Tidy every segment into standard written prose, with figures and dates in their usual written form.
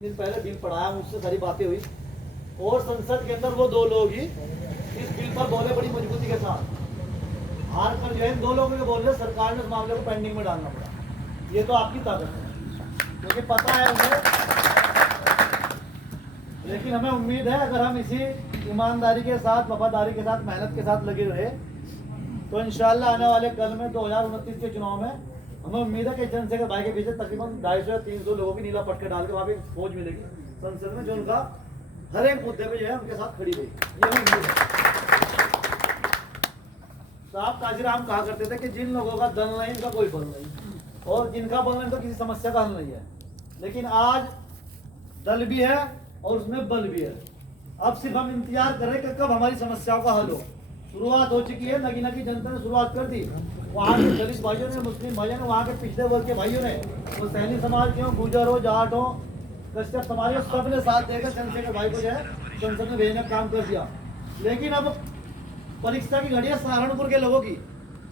दिन पहले बिल पढ़ाया, मुझसे सारी बातें हुई और संसद के अंदर वो दो लोग ही इस बिल पर बोले बड़ी मजबूती के साथ। हार कर जो है दो लोगों के बोल रहे सरकार ने इस मामले को पेंडिंग में डालना पड़ा। ये तो आपकी ताकत है क्योंकि पता है उन्हें, लेकिन हमें उम्मीद है अगर हम इसी ईमानदारी के साथ, वफादारी के साथ, मेहनत के साथ लगे रहे तो इंशाल्लाह आने वाले कल में 2029 के चुनाव में हमें उम्मीद है कि चंद्रशेखर भाई के पीछे तकरीबन 250 या 300 लोगों की नीला पटके डाल के वहाँ पे फौज मिलेगी संसद में, जो उनका हर एक मुद्दे पे जो है उनके साथ खड़ी रहेगी। ये हमें उम्मीद है। साहब काजीराम कहा करते थे कि जिन लोगों का दल नहीं उनका कोई बल नहीं, और जिनका बल नहीं तो किसी समस्या का हल नहीं है। लेकिन आज दल भी है और उसमें बल भी है। अब सिर्फ हम इंतजार कर रहे हैं कि कब हमारी समस्याओं का हल हो। शुरुआत हो चुकी है, नगी नगी जनता ने शुरुआत कर दी। वहाँ के दलित भाइयों ने, मुस्लिम भाइयों ने, वहाँ के पिछड़े वर्ग के भाइयों ने, वो सैनी समाज के हो, गुजर हो, जाट हो, कश्यप समाज हो, सब ने साथ देकर चंद्रशेखर भाई को जो है संसद में भेजने का काम कर दिया। लेकिन अब परीक्षा की घड़ी है सहारनपुर के लोगों की,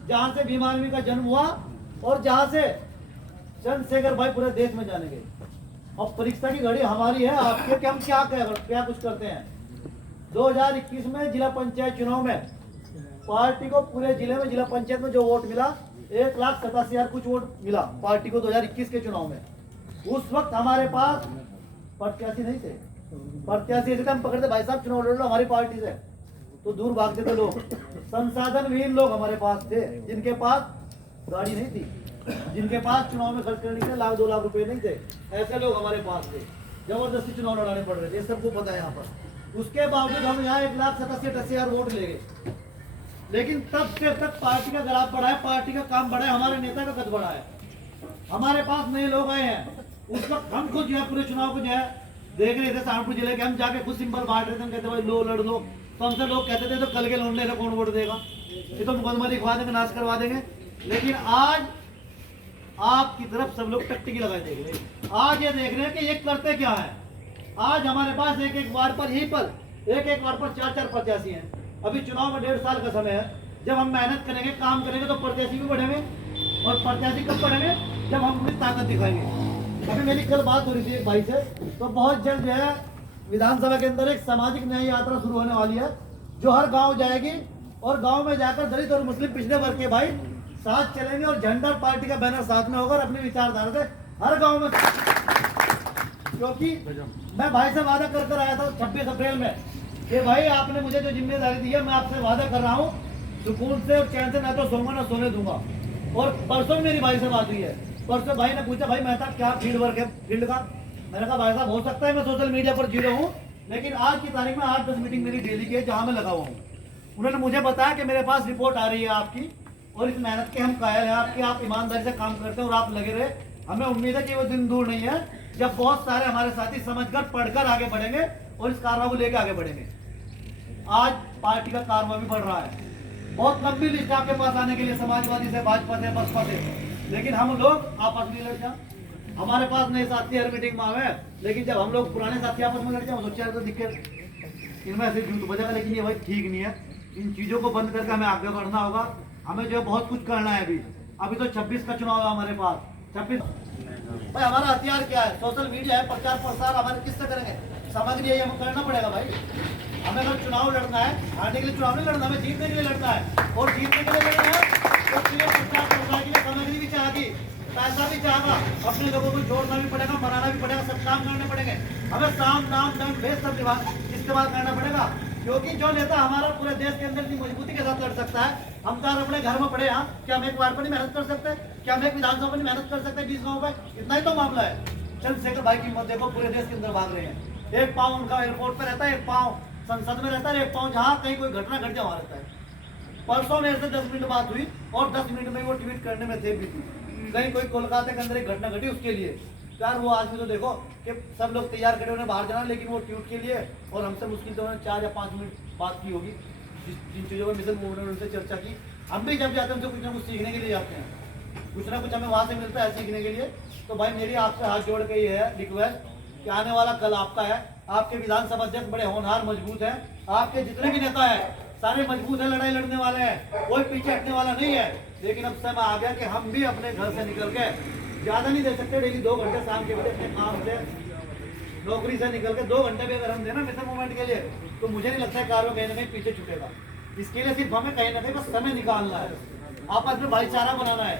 जहाँ से भीम आर्मी का जन्म हुआ और जहाँ से चंद्रशेखर भाई पूरे देश में जाने गए। अब परीक्षा की घड़ी हमारी है, आपके कि हम क्या कुछ करते हैं। 2021 में जिला पंचायत चुनाव में पार्टी को पूरे जिले में, जिला पंचायत में जो वोट मिला 1,87,000 कुछ वोट मिला पार्टी को 2021 के चुनाव में। उस वक्त हमारे पास प्रत्याशी नहीं थे। प्रत्याशी ऐसे हम पकड़ते, भाई साहब चुनाव लड़ लो हमारी पार्टी से, तो दूर भागते थे लोग। संसाधनहीन लोग हमारे पास थे, जिनके पास गाड़ी नहीं थी, जिनके पास चुनाव में खर्च करने के लिए 1,00,000 2 लाख रुपए नहीं थे, ऐसे लोग हमारे पास थे। जबरदस्ती चुनाव लड़ाने पड़ रहे थे, सबको पता है यहाँ पर। उसके बावजूद हम यहाँ 1,87,000 वोट ले गए। लेकिन तब से तक पार्टी का ग्राफ बढ़ा है, पार्टी का काम बढ़ा है, हमारे नेता का कद बढ़ा है। हमारे पास नए लोग आए हैं। उस वक्त हम खुद जो है पूरे चुनाव को जो है देख रहे थे सहारनपुर जिले के, हम जाके खुद सिंबल बांट रहे थे। हम कहते भाई लो लड़ लो, तो हमसे लोग कहते थे तो कल के लौंडे को कौन वोट देगा, ये तो मुकदमा लिखवा देंगे, नाश करवा देंगे। लेकिन आज आपकी तरफ सब लोग टकटकी लगाए देख रहे हैं। आज ये देख रहे हैं कि ये करते क्या है। आज हमारे पास एक एक बार पर 4-4 प्रत्याशी हैं। अभी चुनाव में 1.5 साल का समय है। जब हम मेहनत करेंगे, काम करेंगे तो प्रत्याशी भी बढ़ेंगे, और प्रत्याशी कब बढ़ेंगे, जब हम अपनी ताकत दिखाएंगे। अभी मेरी कल बात हो रही थी एक भाई से, तो बहुत जल्द जो है विधानसभा के अंदर एक सामाजिक न्याय यात्रा शुरू होने वाली है, जो हर गाँव जाएगी और गाँव में जाकर दलित और मुस्लिम पिछड़े वर्ग के भाई साथ चलेंगे और झंडा पार्टी का बैनर साथ में होगा और अपनी विचारधारा से हर गाँव में। क्योंकि मैं भाई से वादा कर आया था 26 अप्रैल में कि भाई आपने मुझे जो जिम्मेदारी दी है, मैं आपसे वादा कर रहा हूँ सुकून से और चैन से ना तो सोऊंगा ना सोने दूंगा। और परसों मेरी भाई से बात हुई है। परसों भाई ने पूछा भाई मेहता क्या फील्ड वर्क है फील्ड का। मैंने कहा भाई साहब हो सकता है मैं सोशल मीडिया पर जीरो हूँ, लेकिन आज की तारीख में 8-10 मीटिंग मेरी डेली की है जहाँ मैं लगा हुआ हूँ। उन्होंने मुझे बताया कि मेरे पास रिपोर्ट आ रही है आपकी, और इस मेहनत के हम कायल हैं आपकी, आप ईमानदारी से काम करते हैं और आप लगे रहे। हमें उम्मीद है कि वो दिन दूर नहीं है जब बहुत सारे हमारे साथी समझकर, पढ़कर आगे बढ़ेंगे और इस कारवा को लेकर आगे बढ़ेंगे। आज पार्टी का कारवा भी बढ़ रहा है। बहुत लंबी लिस्ट आपके पास आने के लिए, समाजवादी से, भाजपा से, बसपा से, लेकिन हम लोग आपस में लड़ जाए। हमारे पास नए साथी हर मीटिंग में आवे, लेकिन जब हम लोग पुराने साथी आपस में लड़ जाए सोचा तो दिक्कत इनमें से झूठ बजेगा, लेकिन ये भाई ठीक नहीं है। इन चीजों को बंद करके हमें आगे बढ़ना होगा। हमें जो है बहुत कुछ करना है। अभी तो 26 का चुनाव है हमारे पास। 26 भाई हमारा हथियार क्या है? सोशल मीडिया है, प्रचार प्रसार हमारे किससे करेंगे? सामग्री है, हमें करना पड़ेगा भाई। हमें अगर चुनाव लड़ना है, हारने के लिए चुनाव नहीं लड़ना, हमें जीतने के लिए लड़ना है। और जीतने के लिए लड़ना है तो प्रचार प्रसार के लिए सामग्री भी चाहिए, पैसा भी चाहेगा, अपने लोगों को जोड़ना भी पड़ेगा, मनाना भी पड़ेगा, सब काम करने पड़ेंगे। हमें साम दाम दंड भेद सब इस्तेमाल करना पड़ेगा। क्योंकि जो नेता हमारा पूरे देश के अंदर इतनी मजबूती के साथ लड़ सकता है, हम तो अपने घर में पड़े हैं। क्या हम एक वार्ड पर नहीं मेहनत कर सकते? क्या हम एक विधानसभा पर नहीं मेहनत कर सकते? 20 गाँव पर इतना ही तो मामला है। चंद्रशेखर भाई की मत देखो, पूरे देश के अंदर भाग रहे हैं। एक पाँव उनका एयरपोर्ट पर रहता है, एक पाँव संसद में रहता है, एक पाँव जहाँ कहीं कोई घटना घट जाए रहता है। परसों मेरे से 10 मिनट बात हुई और 10 मिनट में वो ट्वीट करने में थे भी थी। कहीं कोई कोलकाता के अंदर एक घटना घटी उसके लिए यार, वो आदमी तो देखो कि सब लोग तैयार खड़े उन्हें बाहर जाना, लेकिन वो ट्वीट के लिए और हमसे मुश्किल तो उन्होंने 4 या 5 मिनट बात की होगी। जिन चीज़ों पर मिशन मूवमेंट उनसे चर्चा की। हम भी जब जाते हैं उनसे कुछ ना कुछ सीखने के लिए जाते हैं, कुछ ना कुछ हमें वहाँ से मिलता है सीखने के लिए। तो भाई मेरी आपसे हाथ जोड़ के ये है रिक्वेस्ट कि आने वाला कल आपका है। आपके विधानसभा अध्यक्ष बड़े होनहार मजबूत हैं, आपके जितने भी नेता हैं सारे मजबूत हैं, लड़ाई लड़ने वाले हैं, कोई पीछे हटने वाला नहीं है। लेकिन अब समय आ गया कि हम भी अपने घर से निकल के, ज्यादा नहीं दे सकते, डेली 2 घंटे शाम के बजे अपने काम से नौकरी से निकल के 2 घंटे भी अगर हम देना मिसल मूवमेंट के लिए, तो मुझे नहीं लगता है कार्य कहीं ना कहीं पीछे छूटेगा। इसके लिए सिर्फ हमें कहीं ना कहीं बस समय निकालना है, आपस में भाईचारा बनाना है।